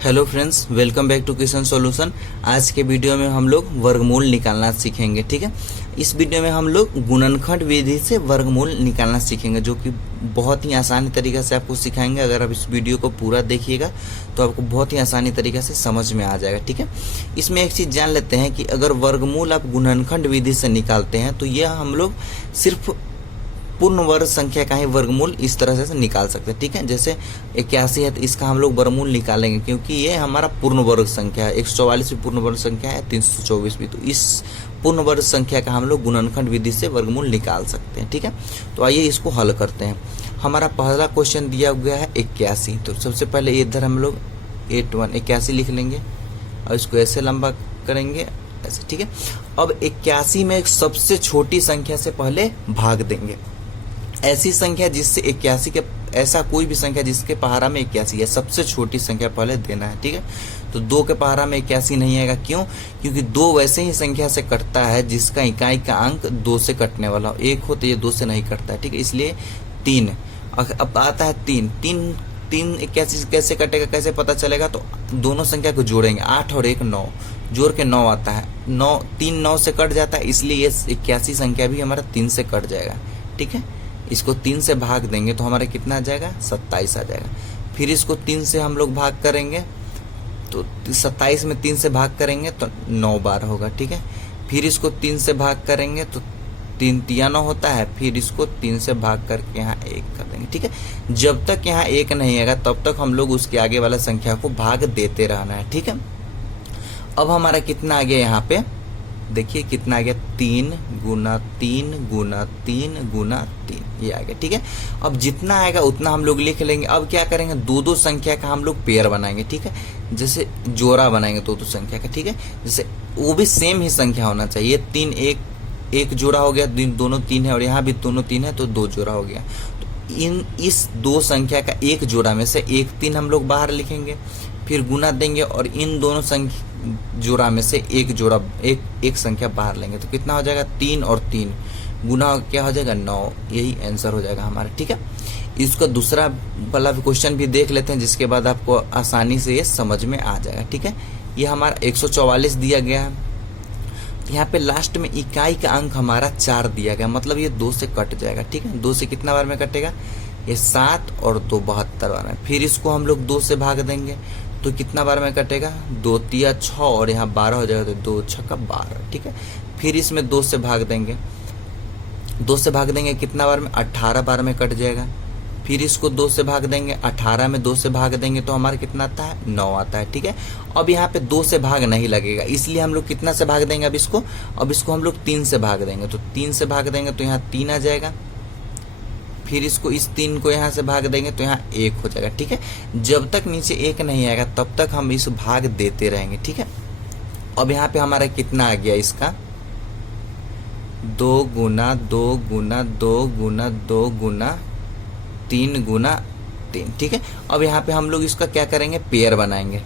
Hello friends, welcome back to question solution. आज के video में हम लोग वर्गमूल निकालना सीखेंगे। ठीक है, इस वीडियो में हम लोग गुणनखंड विधि से वर्गमूल निकालना सीखेंगे, जो कि बहुत ही आसानी तरीके से आपको सिखाएंगे। अगर आप इस वीडियो को पूरा देखिएगा तो आपको बहुत ही आसानी तरीके से समझ में आ जाएगा। ठीक है, इसमें एक चीज़ जान लेते हैं कि अगर वर्गमूल आप गुणनखंड विधि से निकालते हैं तो यह हम लोग सिर्फ पूर्ण वर्ग संख्या का ही वर्गमूल इस तरह से निकाल सकते हैं। ठीक है, जैसे 81 है तो इसका हम लोग वर्गमूल निकालेंगे, क्योंकि ये हमारा पूर्ण वर्ग संख्या है। 144 भी पूर्ण वर्ग संख्या है, 324 भी। तो इस पूर्ण वर्ग संख्या का हम लोग गुणनखंड विधि से वर्गमूल निकाल सकते हैं। ठीक है, तो आइए इसको हल करते हैं। हमारा पहला क्वेश्चन दिया गया है 81। तो सबसे पहले इधर हम लोग 81 लिख लेंगे और इसको ऐसे लंबा करेंगे ऐसे। ठीक है, अब 81 में एक सबसे छोटी संख्या से पहले भाग देंगे। ऐसी संख्या जिससे 81 के, ऐसा कोई भी संख्या जिसके पहाड़ा में 81 है, सबसे छोटी संख्या पहले देना है। ठीक है, तो 2 के पहाड़ा में 81 नहीं आएगा। क्यों? क्योंकि 2 वैसे ही संख्या से कटता है जिसका इकाई का अंक 2 से कटने वाला हो। 1 हो तो ये 2 से नहीं कटता है। ठीक है, इसलिए 3। अब आता है 3 81 कैसे कटेगा, कैसे पता चलेगा? तो दोनों संख्या को जोड़ेंगे, 8 और 1 9, जोड़ के 9 आता है। 3 9 से कट जाता है, इसलिए ये 81 संख्या भी हमारा 3 से कट जाएगा। ठीक है, इसको 3 से भाग देंगे तो हमारा कितना आ जाएगा? 27 आ जाएगा। फिर इसको 3 से हम लोग भाग करेंगे तो 27 में 3 से भाग करेंगे तो 9 बार होगा। ठीक है, फिर इसको 3 से भाग करेंगे तो 3 तिया 9 होता है। फिर इसको 3 से भाग करके यहाँ 1 कर देंगे। ठीक है, जब तक यहाँ 1 नहीं आएगा तब तक हम लोग उसके आगे वाला संख्या को भाग देते रहना है। ठीक है, अब हमारा कितना आ गया? यहाँ पे देखिए कितना आ गया? 3 गुना 3 गुना 3 गुना 3, ये आ गया। ठीक है, अब जितना आएगा उतना हम लोग लिख लेंगे। अब क्या करेंगे? 2-2 संख्या का हम लोग पेयर बनाएंगे। ठीक है, जैसे जोड़ा बनाएंगे 2-2 संख्या का। ठीक है, जैसे वो भी सेम ही संख्या होना चाहिए। 3 एक जोड़ा हो गया, दोनों 3 है, और यहाँ भी दोनों 3 है तो 2 जोड़ा हो गया। तो इस 2 संख्या का एक जोड़ा में से 1 3 हम लोग बाहर लिखेंगे, फिर गुना देंगे और इन दोनों जोड़ा में से एक संख्या बाहर लेंगे। तो कितना हो जाएगा? 3 और 3 गुना क्या हो जाएगा? 9। यही आंसर हो जाएगा हमारा। ठीक है, इसका दूसरा वाला क्वेश्चन भी देख लेते हैं, जिसके बाद आपको आसानी से ये समझ में आ जाएगा। ठीक है, ये हमारा 144 दिया गया है। यहाँ पे लास्ट में इकाई का अंक हमारा 4 दिया गया, मतलब ये 2 से कट जाएगा। ठीक है, 2 से कितना बार में कटेगा? ये 7 और 2 72 बार में। फिर इसको हम लोग 2 से भाग देंगे तो कितना बार में कटेगा? 2 तिया 6 और यहाँ 12 हो जाएगा, तो 2 6 12। ठीक है, फिर इसमें 2 से भाग देंगे। 2 से भाग देंगे कितना बार में? 18 बार में कट जाएगा। फिर इसको 2 से भाग देंगे, 18 में 2 से भाग देंगे तो हमारा कितना आता है? 9 आता है। ठीक है, अब यहाँ पे 2 से भाग नहीं लगेगा, इसलिए हम लोग कितना से भाग देंगे? अब इसको हम लोग 3 से भाग देंगे। तो 3 से भाग देंगे तो यहाँ 3 आ जाएगा। फिर इसको इस 3 को यहाँ से भाग देंगे तो यहाँ 1 हो जाएगा। ठीक है, जब तक नीचे 1 नहीं आएगा तब तक हम इस भाग देते रहेंगे। ठीक है, अब यहाँ पे हमारा कितना आ गया? इसका 2 गुना 2 गुना 2 गुना 2 गुना 3 गुना 3। ठीक है, अब यहाँ पे हम लोग इसका क्या करेंगे? पेयर बनाएंगे।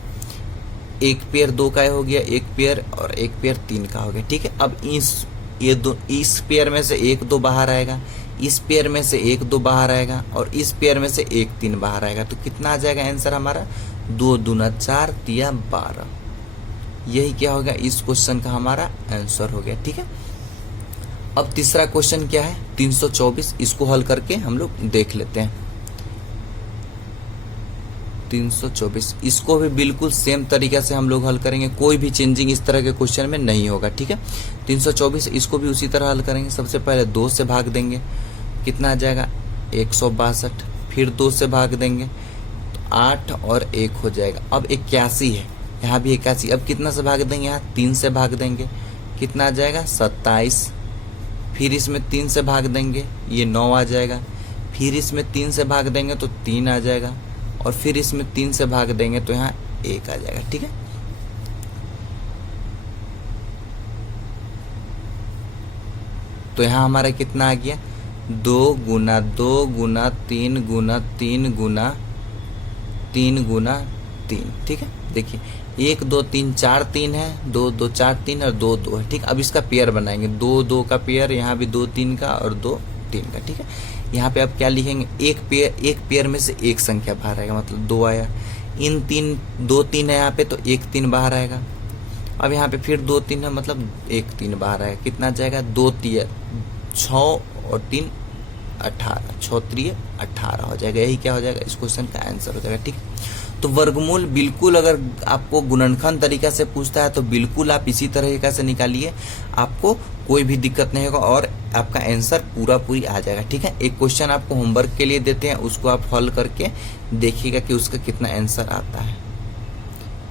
एक पेयर 2 का हो गया, एक पेयर, और एक पेयर 3 का हो गया। ठीक है, अब इस पेयर में से 1 2 बाहर आएगा, इस पेयर में से 1 2 बाहर आएगा, और इस पेयर में से 1 3 बाहर आएगा। तो कितना आ जाएगा आंसर हमारा? 2 दूना 4 तिया 12। यही क्या होगा? इस क्वेश्चन का हमारा आंसर हो गया। ठीक है, अब तीसरा क्वेश्चन क्या है? 324। इसको हल करके हम लोग देख लेते हैं। 324 इसको भी बिल्कुल सेम तरीके से हम लोग हल करेंगे, कोई भी चेंजिंग इस तरह के क्वेश्चन में नहीं होगा। ठीक है, 324 इसको भी उसी तरह हल करेंगे। सबसे पहले 2 से भाग देंगे, कितना आ जाएगा? 162। फिर 2 से भाग देंगे तो 8 और 1 हो जाएगा। अब 81 है, यहाँ भी 81। अब कितना से भाग देंगे? यहाँ 3 से भाग देंगे, कितना आ जाएगा? 27। फिर इसमें 3 से भाग देंगे, ये 9 आ जाएगा। फिर इसमें 3 से भाग देंगे तो 3 आ जाएगा, और फिर इसमें 3 से भाग देंगे तो यहाँ 1 आ जाएगा। ठीक है, तो यहाँ हमारा कितना आ गया? 2 गुना 2 गुना 3 गुना 3 गुना 3 गुना 3। ठीक है, देखिए 1 2 3 4 3 है, 2 2 4 3 और 2 2 है। ठीक, अब इसका पेयर बनाएंगे। 2 2 का पेयर, यहाँ भी 2 3 का और 2 3 का। ठीक है, यहाँ पे आप क्या लिखेंगे? एक पेयर में से एक संख्या बाहर आएगा, मतलब 2 आया। इन 3 2 3 है यहाँ पे, तो 1 3 बाहर आएगा। अब यहाँ पे फिर 2 3 है, मतलब 1 3 बाहर आएगा। कितना जाएगा? 2 3 6 और 3 18, 6 3 18 हो जाएगा। यही क्या हो जाएगा? इस क्वेश्चन का आंसर हो जाएगा। ठीक, तो वर्गमूल बिल्कुल अगर आपको गुणनखंड तरीका से पूछता है तो बिल्कुल आप इसी तरीका से निकालिए, आपको कोई भी दिक्कत नहीं होगा और आपका आंसर पूरी आ जाएगा। ठीक है, एक क्वेश्चन आपको होमवर्क के लिए देते हैं, उसको आप हल करके देखिएगा कि उसका कितना आंसर आता है।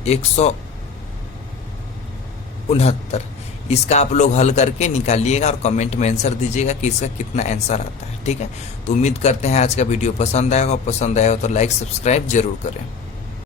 169, इसका आप लोग हल करके निकालिएगा और कमेंट में आंसर दीजिएगा कि इसका कितना आंसर आता है। ठीक है, तो उम्मीद करते हैं आज का वीडियो पसंद आएगा, तो लाइक सब्सक्राइब जरूर करें।